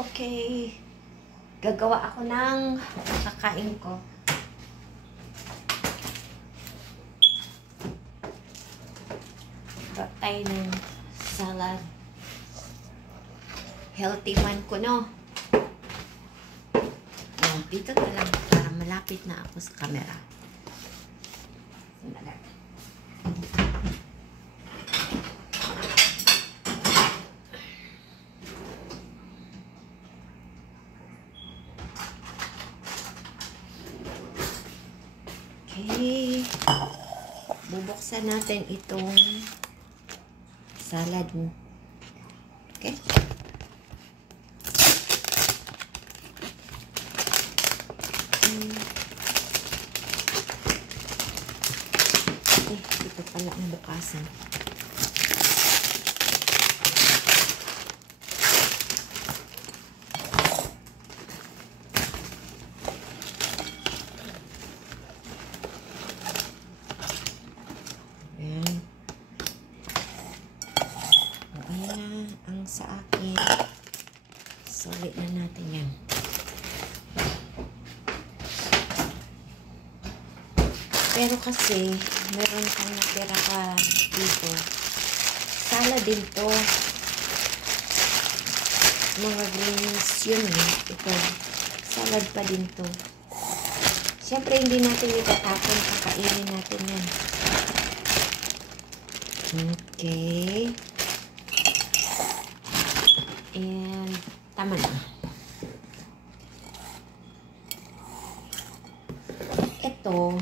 Okay. Gagawa ako ng kakain ko. Gawa tayo ng salad. Healthy man ko, no? Oh, dito na lang para malapit na ako sa camera. Okay. Bubuksan natin itong salad mo. Okay. Ito pala ang bukasan. Ayan. Ayan na ang sa akin. Sulit na natin yan. Pero kasi, meron kang natira ka dito. Salad din to. Mga greens yun eh. Ito. Salad pa din to. Siyempre, hindi natin itatapon. Kakainin natin yan. Okay. And, tama na. Ito,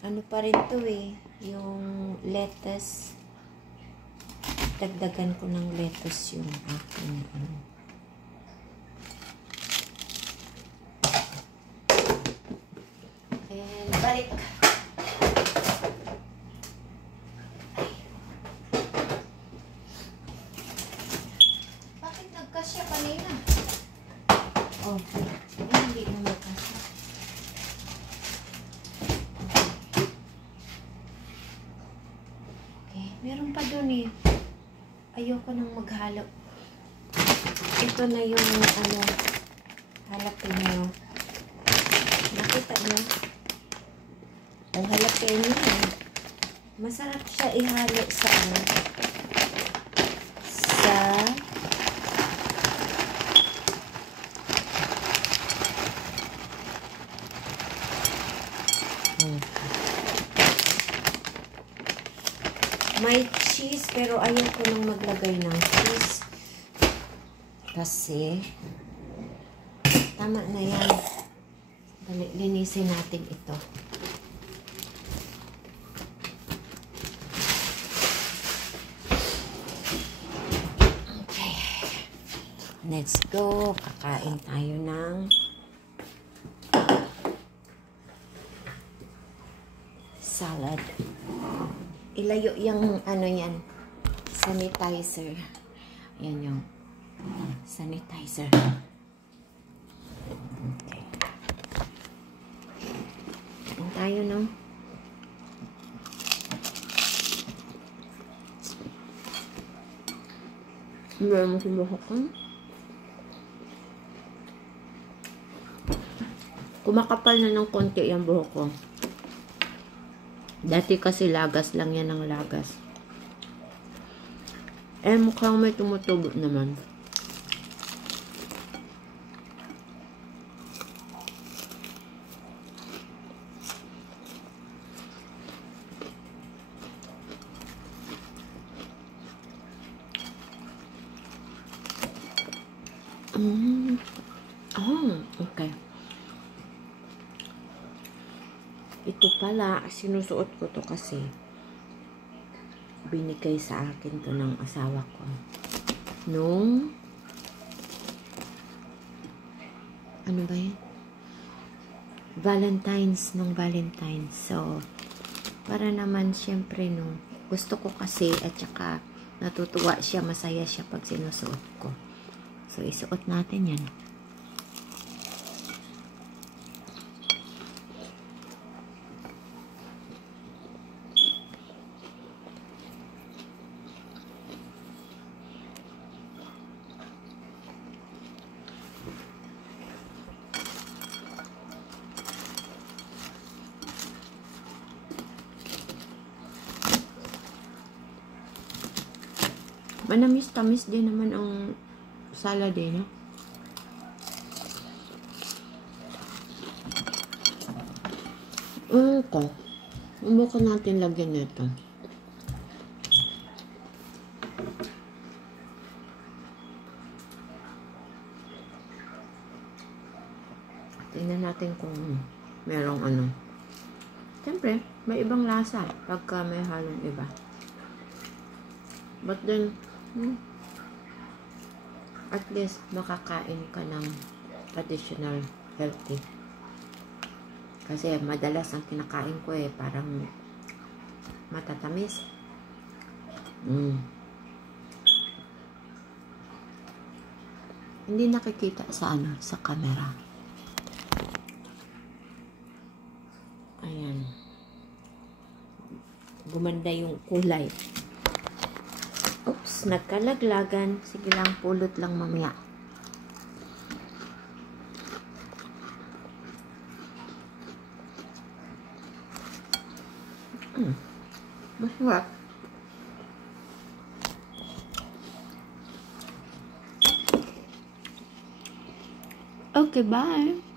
ano pa rin to eh, yung lettuce. Dagdagan ko ng lettuce yung aking ano. And balik. Ay. Bakit nagkasya kanina? Oh, hindi na magkasya. Meron pa dun eh. Ayoko nang maghalo. Ito na yung ano, jalapeno. Nakita nyo? Ang jalapeno eh. Masarap siya ihalo sa ano. Sa may cheese, pero ayoko nang maglagay ng cheese. Kasi, tama na yan. Linisin natin ito. Okay. Let's go. Kakain tayo ng salad. Ilayo yung ano yan, sanitizer. Yan yung sanitizer. Okay. Kain tayo, no? Meron mo si buhok ko. Kumakapal na ng konti yung buhok ko. Dati kasi lagas lang yan ng lagas. Eh, mukhang may tumutubo naman. Oh, okay. Ito pala, sinusuot ko to kasi binigay sa akin to ng asawa ko nung ano ba yan? Valentine's, nung Valentine's. So, para naman syempre no, gusto ko kasi at saka natutuwa siya, masaya siya pag sinusuot ko. So, isuot natin yan. Manamis-tamis din naman ang salad eh, no? Okay. Subukan natin lagyan nito. Tingnan natin kung merong ano. Siyempre, may ibang lasa pagka may halong iba. But then, at least makakain ka ng additional healthy. Kasi madalas ang kinakain ko eh, parang matatamis. Hindi nakikita sa ano, sa camera. Ayan. Gumanda yung kulay. Oops, nagkalaglagan. Sige lang, pulot lang mamaya. Masarap. Okay, bye.